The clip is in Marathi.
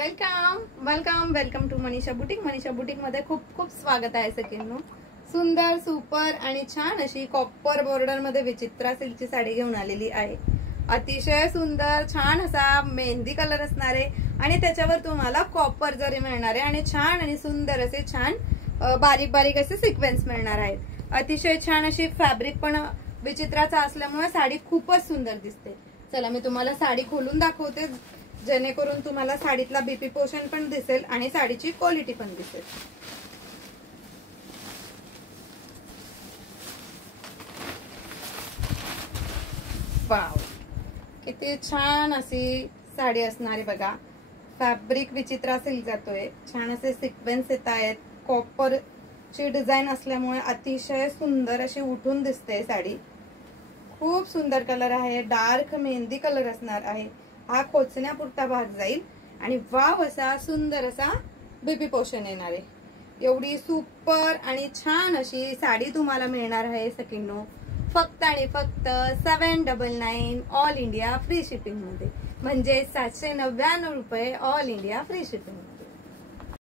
Welcome welcome welcome to Manisha boutique. Manisha boutique मध्ये खूप खूप स्वागत आहे सगळ्यांनो. सुंदर सुपर आणि छान अशी कॉपर बॉर्डर मध्ये विचित्रा सिल्कची साडी घेऊन आलेली आहे. अतिशय सुंदर छान असा मेहंदी कलर असणार आहे आणि त्याच्यावर तुम्हाला कॉपर जरी मिळणार आहे आणि छान आणि सुंदर असे छान बारीक बारीक असे सिक्वेन्स मिळणार आहेत. अतिशय छान अशी फॅब्रिक पण विचित्राचा असल्यामुळे साडी खूपच सुंदर दिसते. चला मी तुम्हाला साडी खोलून दाखवते जेणेकरून तुम्हाला साडीतला बीपी पोर्शन पण दिसेल आणि साडीची क्वालिटी पण दिसेल. वाव, किती छान अशी साडी असणार आहे बघा. फॅब्रिक विचित्रा सिल्क जातोय, छान असे सिक्वेन्स येत आहेत. कॉपर ची डिझाईन असल्यामुळे अतिशय सुंदर अशी उठून दिसते साडी. खूप सुंदर कलर आहे, डार्क मेहंदी कलर असणार आहे. हा खोचण्यापुरता भाग जाईल आणि वाव असा सुंदर असा बेबी पोर्शन येणार आहे. एवढी सुपर आणि छान अशी साडी तुम्हाला मिळणार आहे सकिनो फक्त आणि फक्त 799 ऑल इंडिया फ्री शिपिंग मध्ये, म्हणजे 799 रुपये ऑल इंडिया फ्री शिपिंग.